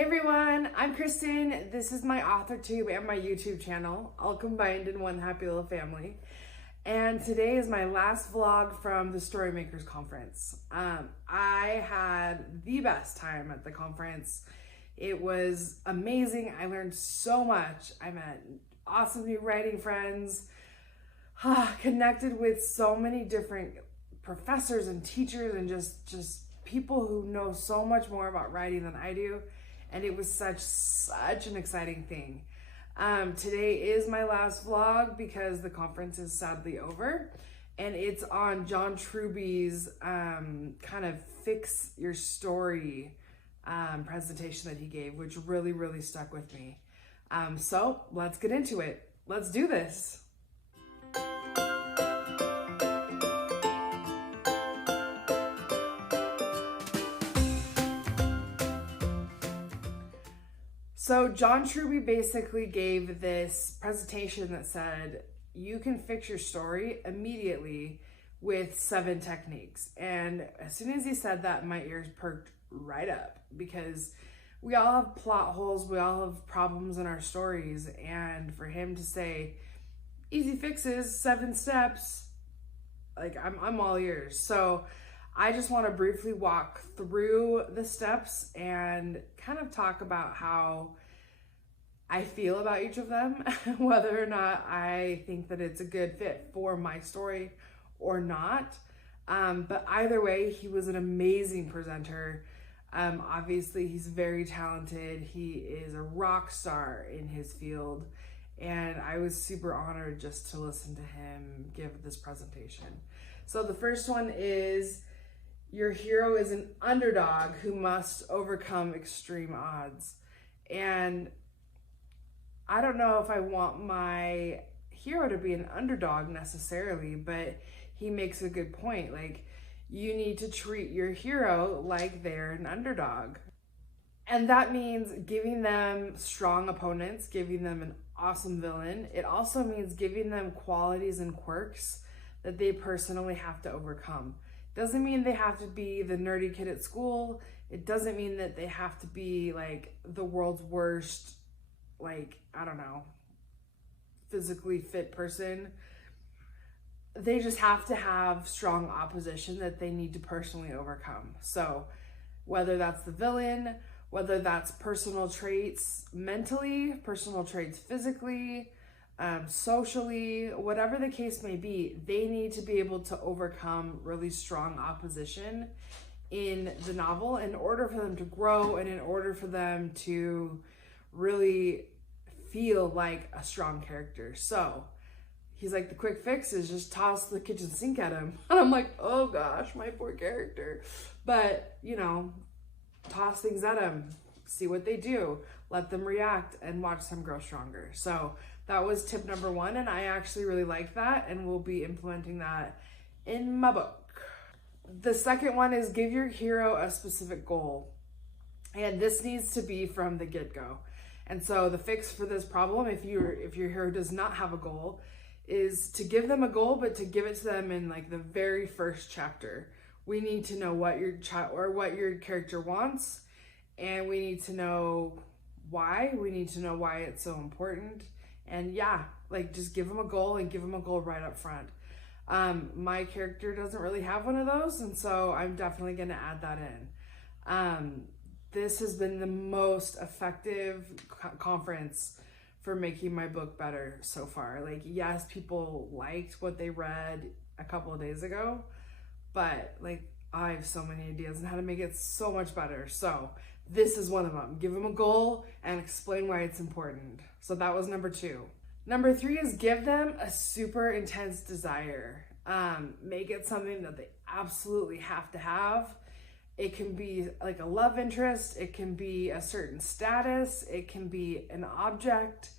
Hey everyone, I'm Kristen. This is my AuthorTube and my YouTube channel, all combined in one happy little family. And today is my last vlog from the Storymakers conference. I had the best time at the conference. It was amazing. I learned so much. I met awesome new writing friends, connected with so many different professors and teachers and just people who know so much more about writing than I do. And it was such an exciting thing. Today is my last vlog because the conference is sadly over, and it's on John Truby's kind of fix your story presentation that he gave, which really stuck with me. So let's get into it. Let's do this. So John Truby basically gave this presentation that said, you can fix your story immediately with 7 techniques. And as soon as he said that, my ears perked right up, because we all have plot holes, we all have problems in our stories. And for him to say, easy fixes, 7 steps, like I'm all ears. So I just want to briefly walk through the steps and kind of talk about how I feel about each of them, whether or not I think that it's a good fit for my story or not. But either way, he was an amazing presenter. Obviously, he's very talented. He is a rock star in his field. And I was super honored just to listen to him give this presentation. So the first one is, your hero is an underdog who must overcome extreme odds. And I don't know if I want my hero to be an underdog necessarily, but he makes a good point. Like, you need to treat your hero like they're an underdog. And that means giving them strong opponents, giving them an awesome villain. It also means giving them qualities and quirks that they personally have to overcome. Doesn't mean they have to be the nerdy kid at school. It doesn't mean that they have to be like the world's worst, like, I don't know, physically fit person. They just have to have strong opposition that they need to personally overcome. So whether that's the villain, whether that's personal traits mentally, personal traits physically, socially, whatever the case may be, they need to be able to overcome really strong opposition in the novel in order for them to grow and in order for them to really feel like a strong character. So he's like, the quick fix is just toss the kitchen sink at him. And I'm like, oh gosh, my poor character. But, you know, toss things at him, see what they do, let them react, and watch them grow stronger. So that was tip number 1, and I actually really like that, and we'll be implementing that in my book. The second one is, give your hero a specific goal. And this needs to be from the get-go. And so the fix for this problem, if your hero does not have a goal, is to give them a goal, but to give it to them in like the very first chapter. We need to know what your character wants, and we need to know why. We need to know why it's so important. And yeah, like, just give them a goal, and give them a goal right up front. My character doesn't really have one of those, and so I'm definitely going to add that in. This has been the most effective conference for making my book better so far. Like, yes, people liked what they read a couple of days ago, but like, I have so many ideas on how to make it so much better. So this is one of them. Give them a goal and explain why it's important. So that was number 2. Number 3 is, give them a super intense desire. Make it something that they absolutely have to have. It can be like a love interest. It can be a certain status. It can be an object.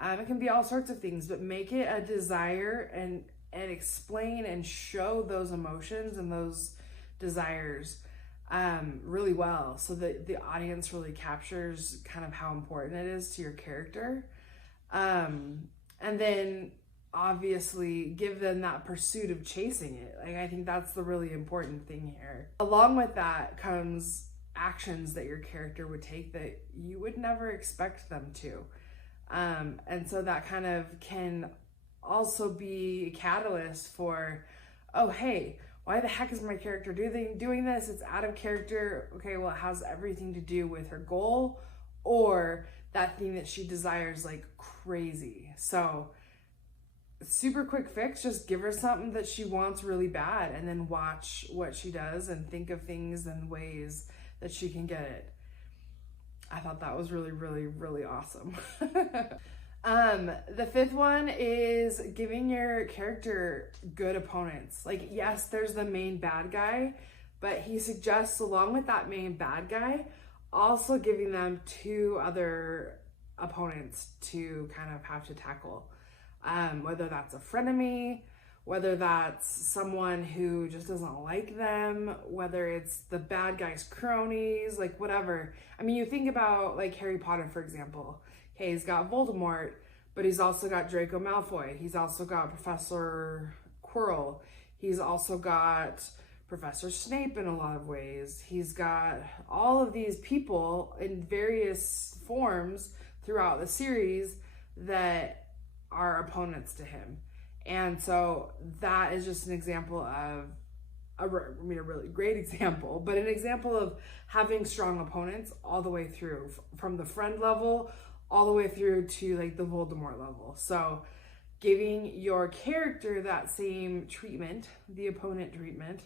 It can be all sorts of things, but make it a desire and explain and show those emotions and those desires really well, so that the audience really captures kind of how important it is to your character. And then obviously give them that pursuit of chasing it. Like, I think that's the really important thing here. Along with that comes actions that your character would take that you would never expect them to. And so that kind of can also be a catalyst for, oh, hey, why the heck is my character doing this? It's out of character. Okay, well, it has everything to do with her goal or that thing that she desires like crazy. So super quick fix, just give her something that she wants really bad and then watch what she does and think of things and ways that she can get it. I thought that was really, really, really awesome. The fifth one is giving your character good opponents. Like, yes, there's the main bad guy, but he suggests along with that main bad guy, also giving them 2 other opponents to kind of have to tackle. Whether that's a frenemy, whether that's someone who just doesn't like them, whether it's the bad guy's cronies, like whatever. I mean, you think about like Harry Potter, for example. Okay, he's got Voldemort, but he's also got Draco Malfoy. He's also got Professor Quirrell. He's also got Professor Snape in a lot of ways. He's got all of these people in various forms throughout the series that are opponents to him. And so that is just an example of, a really great example, but an example of having strong opponents all the way through, from the friend level all the way through to like the Voldemort level. So giving your character that same treatment, the opponent treatment,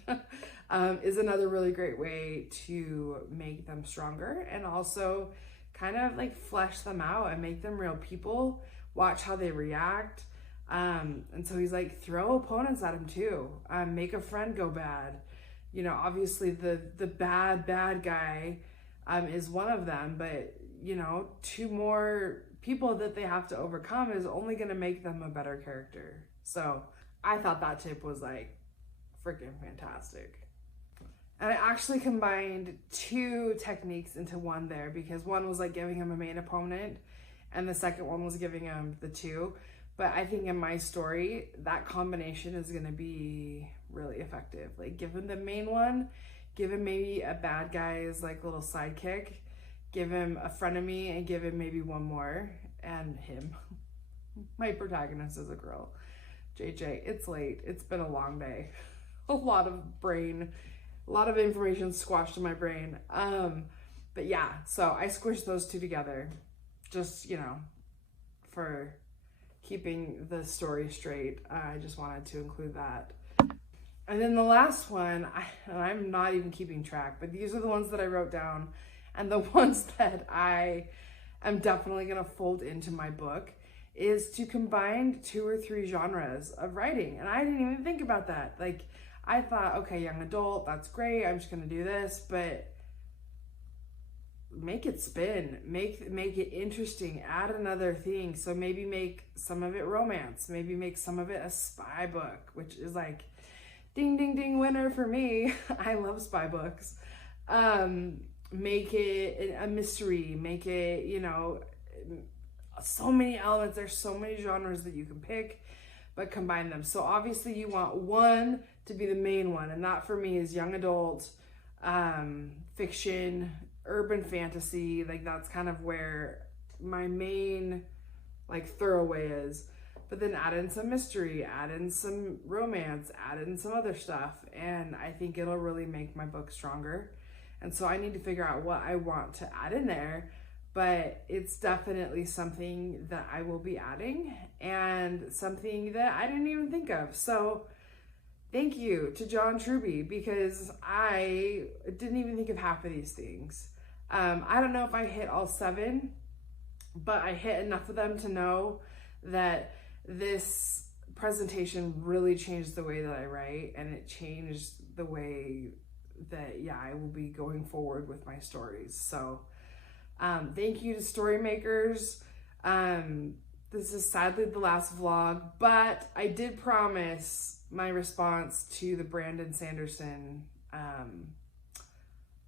is another really great way to make them stronger and also kind of like flesh them out and make them real people. Watch how they react. And so he's like, throw opponents at him too. Make a friend go bad. You know, obviously the bad guy is one of them, but you know, 2 more people that they have to overcome is only going to make them a better character. So I thought that tip was like freaking fantastic. And I actually combined 2 techniques into one there, because one was like giving him a main opponent and the second one was giving him the 2. But I think in my story, that combination is going to be really effective. Like, give him the main one, give him maybe a bad guy's like little sidekick, give him a frenemy, and give him maybe 1 more, and him. My protagonist is a girl. JJ, it's late. It's been a long day. A lot of information squashed in my brain. But yeah, so I squished those 2 together, just, you know, for keeping the story straight. I just wanted to include that. And then the last one, I'm not even keeping track, but these are the ones that I wrote down and the ones that I am definitely going to fold into my book, is to combine 2 or 3 genres of writing. And I didn't even think about that. Like, I thought, okay, young adult, that's great. I'm just going to do this, but make it spin, make it interesting, add another thing. So maybe make some of it romance, maybe make some of it a spy book, which is like ding ding ding winner for me. I love spy books. Make it a mystery, make it, you know, so many elements. There's so many genres that you can pick, but combine them. So obviously you want one to be the main one, and that for me is young adult, fiction, urban fantasy. Like, that's kind of where my main like throwaway is. But then add in some mystery, add in some romance, add in some other stuff, and I think it'll really make my book stronger. And so I need to figure out what I want to add in there, but it's definitely something that I will be adding and something that I didn't even think of. So thank you to John Truby, because I didn't even think of half of these things. I don't know if I hit all 7, but I hit enough of them to know that this presentation really changed the way that I write, and it changed the way that, I will be going forward with my stories. So thank you to Storymakers. This is sadly the last vlog, but I did promise my response to the Brandon Sanderson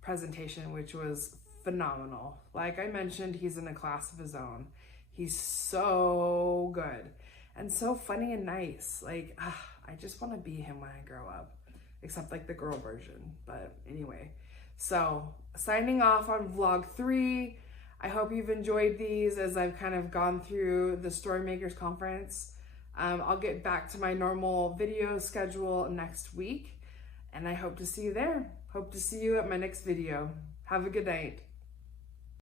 presentation, which was phenomenal. Like I mentioned, he's in a class of his own. He's so good and so funny and nice. Like, I just want to be him when I grow up, except like the girl version. But anyway, so signing off on vlog 3. I hope you've enjoyed these as I've kind of gone through the Storymakers conference. I'll get back to my normal video schedule next week, and I hope to see you there. Hope to see you at my next video. Have a good night.